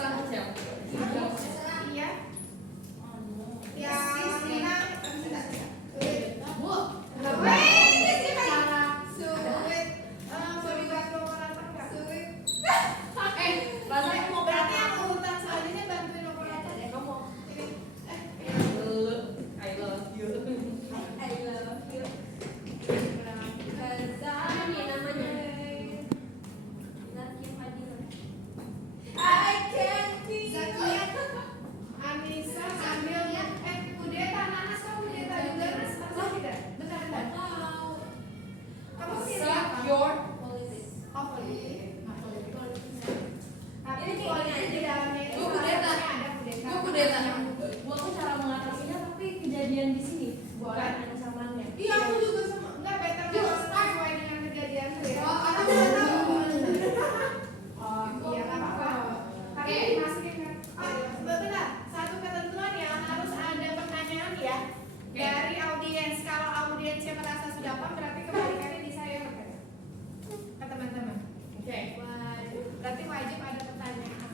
terserah siapa. Terserah ya. Yang Bu. Rasanya mau Berarti yang urutan selanjutnya bantuin operator ya. kamu. I love you. I love you. Ini namanya. I can be. Zakia, Anissa, ambil ya. Kudeta, Nanas, kamu kudeta juga Nas? Atau tidak? Bentar. Kamu pilih Suck apa? your Oh, politik. Tapi politik di dalamnya itu Gua kudeta. ada kudeta. Gua kudeta. Gua tuh cara mengatasinya tapi kejadian di sini. Boleh. Ada samaannya. Iya, aku juga sama. Enggak better kalau sesuai dengan kejadian tuh ya. Oh, Karena aku udah tahu. Oh, iya nggak apa-apa. Tapi Oke. dimasukin kan? Benar. Satu ketentuan yang harus ada pertanyaan ya dari audiens. Kalau audiensnya merasa sudah paham, berarti kebalikannya di saya ke teman-teman. Oke. Waduh, berarti wajib ada pertanyaan.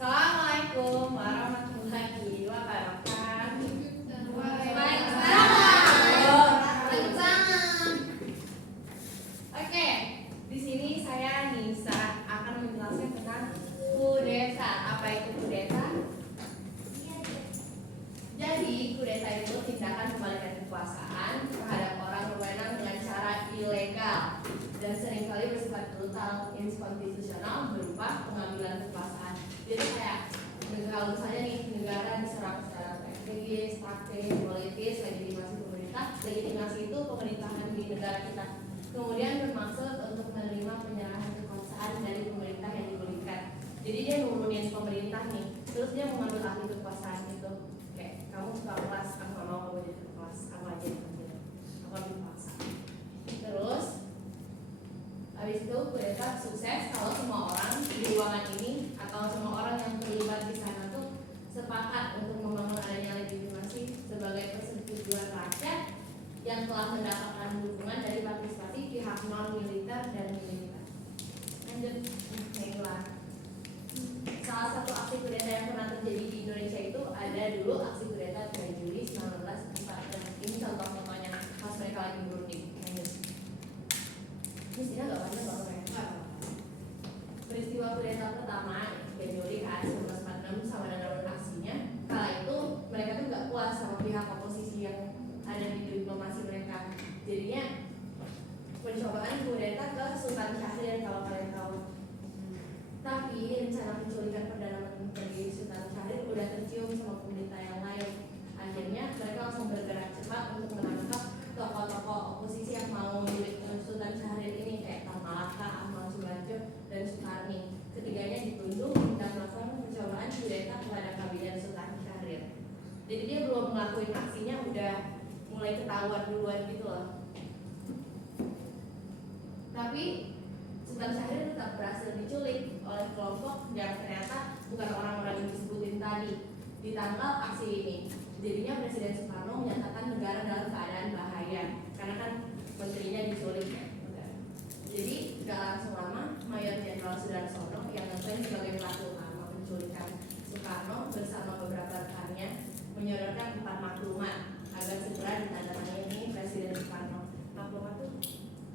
Assalamualaikum warahmatullahi wabarakatuh. Waalaikumsalam. Oke, di sini saya Nisa akan menjelaskan tentang kudeta. Apa itu kudeta? Jadi kudeta itu tindakan kebalikan kekuasaan terhadap orang berwenang dengan cara ilegal dan seringkali bersifat brutal, inkonstitusional berupa pengambilan kekuasaan. Jadi kayak kalau misalnya nih negara diserang secara strategis, taktis, politis, legitimasi pemerintah. Legitimasi itu pemerintahan di negara kita. Kemudian bermaksud untuk menerima penyerahan kekuasaan dari pemerintah yang digulingkan. Jadi dia nurunin pemerintah nih, terus dia mengambil alih kekuasaan itu. Kayak kamu suka kelas, aku gak mau kamu jadi kelas, aku aja yang ambil. Aku ambil paksa. Terus habis itu kudeta sukses kalau semua orang di ruangan ini atau semua orang yang terlibat di sana tuh sepakat untuk membangun adanya legitimasi sebagai persetujuan rakyat yang telah mendapatkan dukungan dari partisipasi pihak non militer dan militer. Lanjut, baiklah. Salah satu aksi kudeta yang pernah terjadi di Indonesia itu ada dulu aksi kudeta 3 Juli 1946. Ini contoh-contohnya pas mereka lagi berunding. Lanjut. Ini sini agak panjang banget ya. Peristiwa kudeta pertama 3 Juli kan 1946 sama dengan aksinya. Kala itu mereka tuh nggak puas sama pihak oposisi yang ada di diplomasi mereka. Jadinya pencobaan kudeta ke Sultan Syahrir kalau kalian tahu. Tapi rencana penculikan Perdana Menteri Sultan Syahrir udah tercium sama pemerintah yang lain. Akhirnya mereka langsung bergerak cepat untuk menangkap tokoh-tokoh oposisi yang mau nyulik Sultan Syahrir ini kayak Tan Malaka, Ahmad Subarjo, dan Soekarni. Ketiganya ditunjuk dan melakukan pencobaan kudeta kepada kabinet Sultan Syahrir. Jadi dia belum ngelakuin aksinya udah mulai ketahuan duluan gitu loh. Tapi Sultan Syahrir tetap berhasil diculik oleh kelompok yang ternyata bukan orang-orang yang disebutin tadi. Ditangkal aksi ini, jadinya Presiden Soekarno menyatakan negara dalam keadaan bahaya karena kan menterinya diculik ya. Jadi gak langsung lama Mayor Jenderal Sudarsono yang ngeklaim sebagai pelaku utama penculikan Soekarno bersama beberapa rekannya menyodorkan 4 maklumat agar segera ditandatangani Presiden Soekarno. Maklumat tuh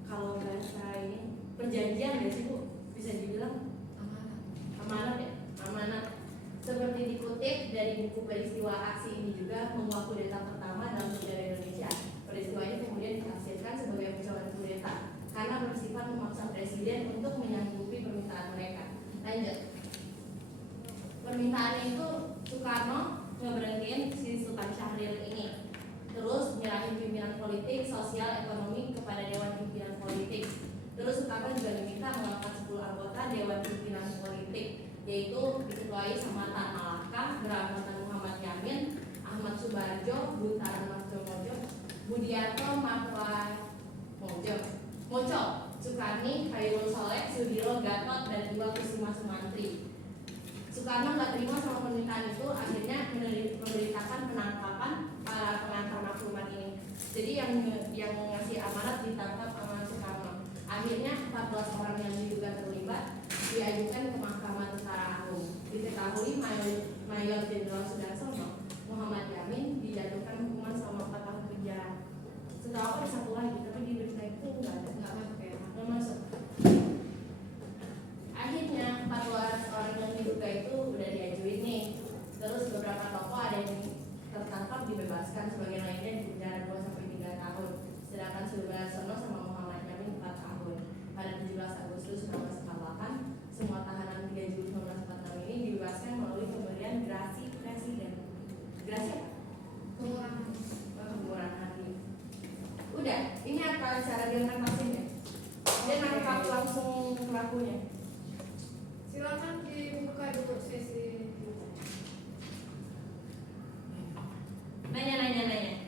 kalau bahasa ini perjanjian ya sih Bu, bisa dibilang amanat ya, amanat. Seperti dikutip dari buku peristiwa aksi ini juga menguak kudeta pertama dalam sejarah Indonesia. Peristiwa ini kemudian ditafsirkan sebagai pencobaan kudeta karena bersifat memaksa presiden untuk menyanggupi permintaan mereka. Lanjut. Permintaan itu Soekarno ngeberhentiin si Sultan Syahrir ini. Terus nyerahin pimpinan politik, sosial, ekonomi kepada Dewan Pimpinan Politik. Terus Soekarno juga diminta mengangkat 10 anggota Dewan Pimpinan Politik, yaitu diketuai sama Tan Malaka, beranggotan Muhammad Yamin, Ahmad Subarjo, Buntaran Mojo, Budiarto Mojo, Soekarni, Khairul Soleh, Sudiro, Gatot, dan juga Kusuma Sumantri. Soekarno nggak terima sama permintaan itu, akhirnya memberitakan penangkapan para pengantar maklumat ini. Jadi yang ngasih amanat ditangkap sama Soekarno. Akhirnya 14 orang yang diduga terlibat diajukan ke Mahkamah Tentara Agung. Diketahui Mayor Jenderal Sudarsono Muhammad Yamin dijatuhkan hukuman selama 4 tahun penjara. Setelah aku ada satu lagi, tapi di berita itu nggak masuk. Akhirnya 14 orang yang diduga itu udah diajuin nih. Terus beberapa tokoh ada yang tertangkap dibebaskan, sebagian lainnya di penjara 2-3 tahun. Sedangkan Sudarsono sama Muhammad Yamin 4 tahun. Pada 17 Agustus 1948, semua tahanan 3 Juli 1946 ini dibebaskan melalui pemberian grasi presiden. Grasi apa? Pengurangan hati. Udah, ini apa cara dilengkapinya? Dia nangkap langsung pelakunya. Silakan dibuka dulu sesi. Nanya. Nanya.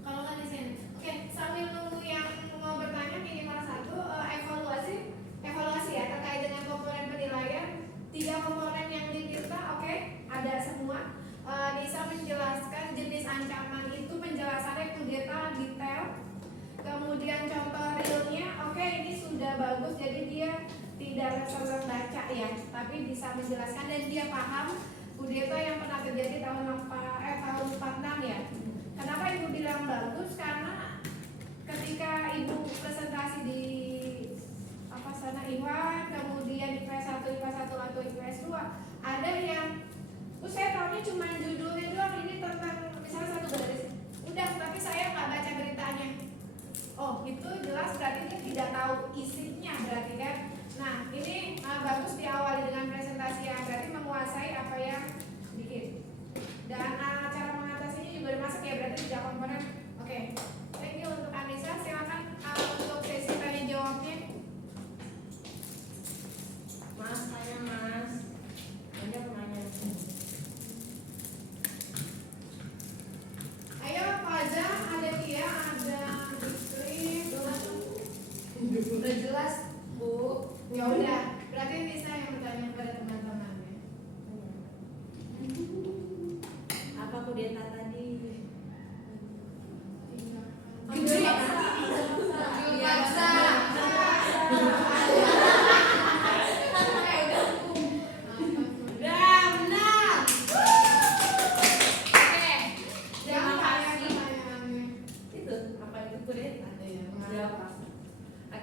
Kalau nggak di sini. Oke, sambil nunggu yang mau bertanya minimal satu evaluasi ya terkait dengan komponen penilaian. 3 komponen yang diminta, oke, ada semua. Bisa menjelaskan jenis ancaman itu, penjelasannya kudeta detail. Kemudian contoh realnya, oke, ini sudah bagus, jadi dia tidak rasa baca ya, tapi bisa menjelaskan dan dia paham kudeta yang pernah terjadi tahun 46 ya. Kenapa ibu bilang bagus? Karena ketika ibu presentasi di Iwan, kemudian IPS 1, IPS 1 atau IPS 2, ada yang saya tahunya cuma judulnya doang, ini tentang misalnya 1 baris. Udah, tapi saya nggak baca beritanya. Oh, itu jelas berarti dia tidak tahu isinya berarti kan. Nah, ini bagus diawali dengan presentasi yang berarti menguasai apa yang bikin. Dan cara mengatasinya juga dimasak ya, berarti 3 komponen. Oke. Thank you untuk Anissa. Silakan untuk sesi tanya jawabnya. Mas, tanya Mas. Ada pertanyaan. Ayo, Faza, ada Tia, ada Bikri, Udah jelas, Bu. ya udah, berarti Nisa yang bertanya kepada teman-temannya. Apa kudeta tadi? Biasa.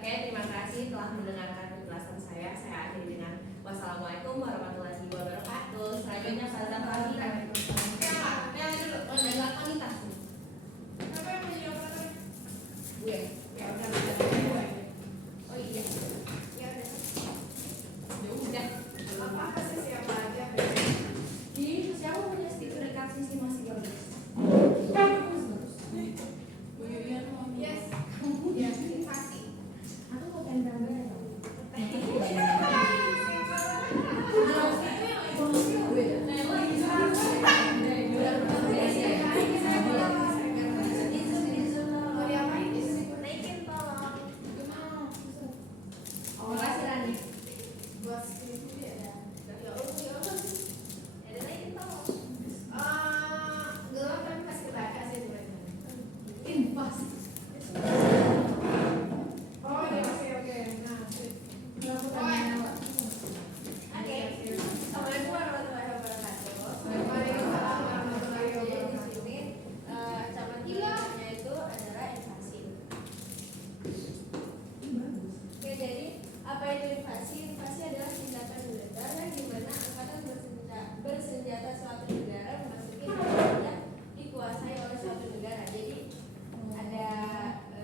Oke, terima kasih telah mendengarkan penjelasan saya. Saya akhiri dengan wassalamualaikum warahmatullahi wabarakatuh. Selanjutnya Ustazah Fahira. Ya, dulu. Oh, enggak pamitas. Siapa yang mau jawab pertanyaan? Gue. Ya udah, gue. Oh iya. Ya udah. Ya udah. Apa sih siapa aja? Di siapa punya stiker dekat sisi masih bagus. Yes. Ya, invasi. Aku mau pengen gambar. Mau diapain? Naikin tolong. Oh, makasih Rani. Buat skripsi ada. Ya ada naikin tolong. Gelap tapi pasti baca sih sebenarnya. Invasi. Oh iya, oke. Nah, sip. Oke. Assalamualaikum warahmatullahi wabarakatuh. Waalaikumsalam warahmatullahi Jadi di wabarakatuh. sini ancaman pidana itu adalah invasi. Oke, jadi apa itu invasi? Invasi adalah tindakan militer di mana angkatan bersenjata suatu negara memasuki negara yang dikuasai oleh suatu negara. Jadi ada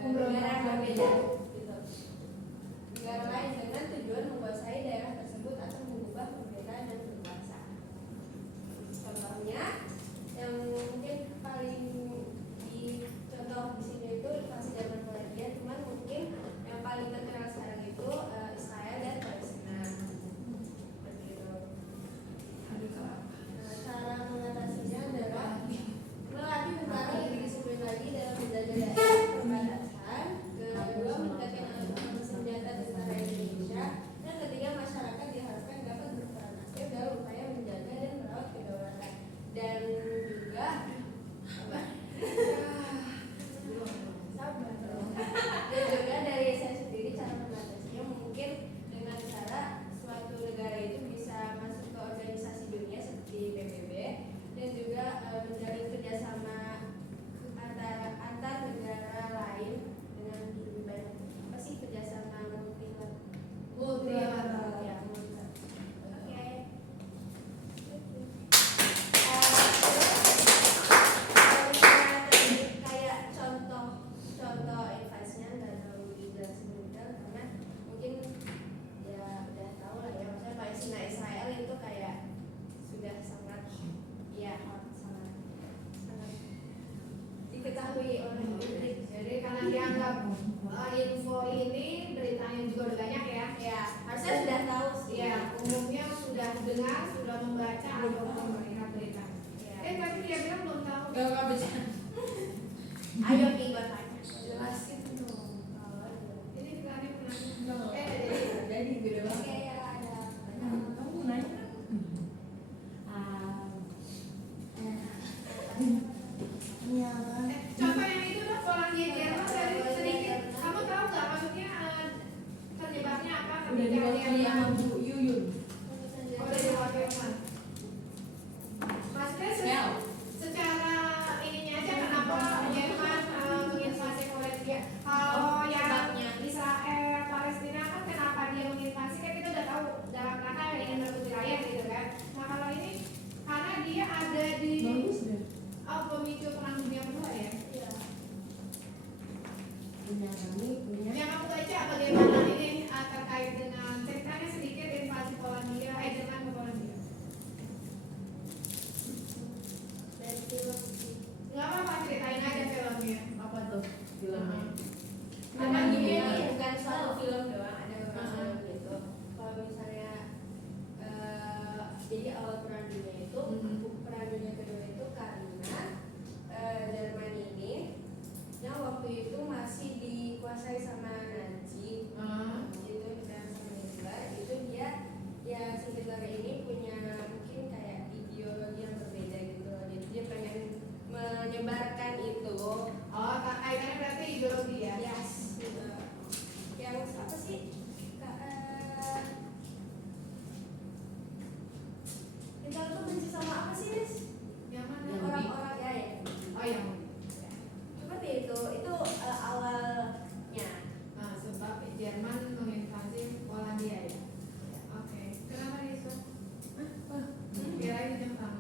negara yang berbeda gitu. Negara lain dengan tujuan menguasai daerah tersebut atau mengubah pemerintahan dan berkuasa. Contohnya yang mungkin paling dicontoh di sini itu invasi zaman kolonial, cuman mungkin yang paling terkenal sekarang itu Israel dan Palestina. Begitu. Cara mengatasinya adalah melatih tentara lebih disiplin lagi dalam menjaga daerah perbatasan. Kedua, Ya, harusnya sudah tahu sih. Ya, umumnya sudah dengar, sudah membaca atau melihat berita. Ya. Tapi dia bilang belum tahu. Gak baca. Ayo Pi, gue tanya. Jelasin dong. Ini iklannya penanya. Jadi gede banget. Oke, ya ada. Kamu nanya kan? Contoh yang itu dong, Polandia Jerman dari sedikit. Kamu tahu nggak maksudnya terjebaknya apa Udah ketika diwakili dia sama Bu Yuyun. udah diwakilkan? Maksudnya Mel. secara ininya aja kenapa Jerman menginvasi Polandia? Kalau yang Israel Palestina kan kenapa dia menginvasi? Kan kita udah tahu dalam rangka ingin merebut wilayah gitu kan. Nah kalau ini karena dia ada di Bagus deh. pemicu perang dunia kedua ya. Iya. Punya kami, punya. Yang aku baca bagaimana ini terkait dengan ceritanya sedikit invasi Polandia, Jerman ke Polandia. Dari film sih. Nggak apa-apa, ceritain aja filmnya. Apa tuh filmnya? Ada Ada gini gimana? nih, bukan satu film doang, ada beberapa Uh-huh. film gitu. Kalau misalnya jadi awal perang dunia itu, perang dunia kedua itu karena Jerman ini yang waktu itu masih dikuasai sama Nazi. Itu dan sama Hitler itu dia ya si Hitler ini punya mungkin kayak ideologi yang berbeda gitu, jadi dia pengen menyebarkan itu. Oh, kaitannya berarti ideologi ya? Yes, gitu. Yang apa sih? Hitler tuh benci sama apa sih, Nis? Yang mana? Yang Orang-orang ya, ya. Oh yang Seperti itu awalnya. nah, sebab Jerman menginvasi Polandia ya. Oke. Kenapa itu? Kirain Jepang.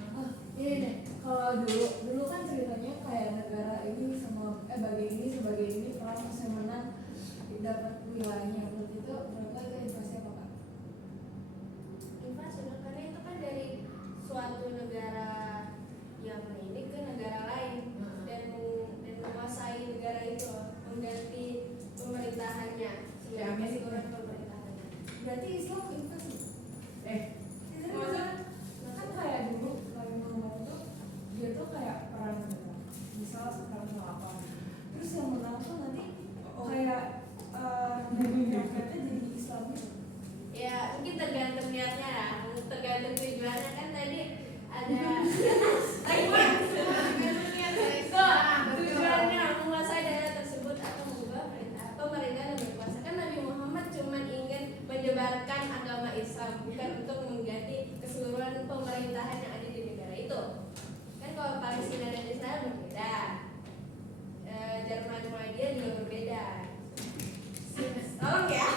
Ini deh, kalau dulu kan ceritanya kayak negara ini sama bagian ini sebagai ini perang saya menang dapat wilayahnya. Menurut itu mereka itu invasi apa kak? Invasi karena itu kan dari suatu negara yang ini ke negara lain dan menguasai negara itu, mengganti pemerintahannya, Ya, Amerika. keseluruhan pemerintahannya. Berarti Islam invasi? Maksudnya? Nah kan kayak dulu kalau Muhammad tuh dia tuh kayak perang negara, misal sekarang apa, terus yang menang tuh nanti kayak rakyatnya jadi Islam gitu. Ya mungkin tergantung niatnya ya, tergantung tujuannya kan tadi ada tujuannya menguasai daerah tersebut atau mengubah pemerintah yang berkuasa. Kan Nabi Muhammad cuma ingin menyebarkan agama Islam, bukan untuk mengganti keseluruhan pemerintahan yang ada di negara itu. Kan kalau Palestina dan Israel berbeda, Jerman Polandia juga berbeda. Tolong ya.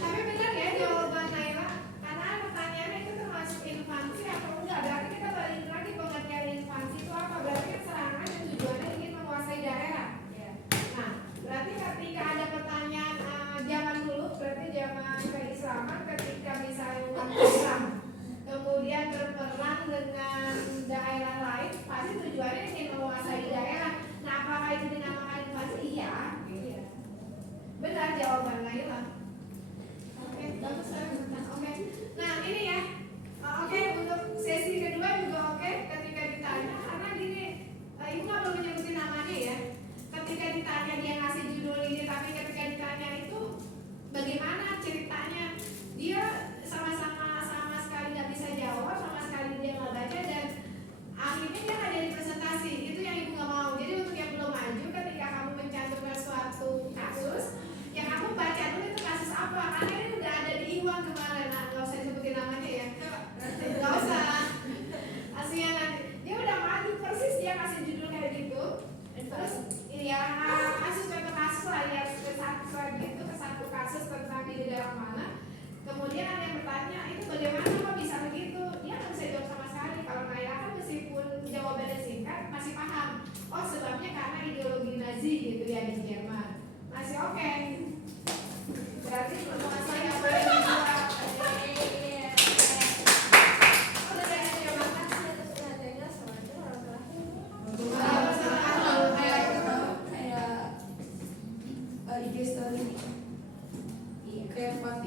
Tapi benar ya jawaban Naila, karena pertanyaannya itu termasuk invasi atau enggak? Berarti kita balik lagi pengertian invasi itu apa? Berarti kan serangan dan tujuannya ingin menguasai daerah. Ya. Nah, berarti ketika ada pertanyaan zaman dulu, berarti zaman keislaman, ketika misalnya umat Islam kemudian berperang dengan daerah lain, pasti tujuannya ingin menguasai daerah. Nah, apakah itu dinamakan invasi? Iya. Benar jawaban Naila. Oke, bagus sekali. Oke. Nah, ini ya. Oke, untuk sesi kedua juga oke. Ketika ditanya, karena gini, ibu nggak perlu menyebutin namanya ya. Ketika ditanya dia ngasih judul ini, tapi ketika ditanya itu bagaimana ceritanya, dia sama sekali nggak bisa jawab, sama sekali dia nggak baca dan akhirnya dia nggak jadi presentasi. Itu yang ibu nggak mau. Jadi untuk yang belum maju, ketika kamu mencantumkan suatu kasus, yang kamu baca dulu itu kasus apa, karena ini udah ada di Iwan kemarin. Nah, nggak usah disebutin namanya ya, nggak usah. Aslinya nanti dia udah maju persis, dia kasih judul kayak gitu. Terus ya kasus contoh kasus lah ya, ke satu kasus tentang di daerah mana. Kemudian ada yang bertanya itu bagaimana kok bisa begitu, dia nggak bisa jawab sama sekali. Kalau Naila kan meskipun jawabannya singkat masih paham. Oh sebabnya karena ideologi Nazi gitu ya di Jerman. Masih oke. Berarti menguasai apa yang dibuat. Kayak IG story, kayak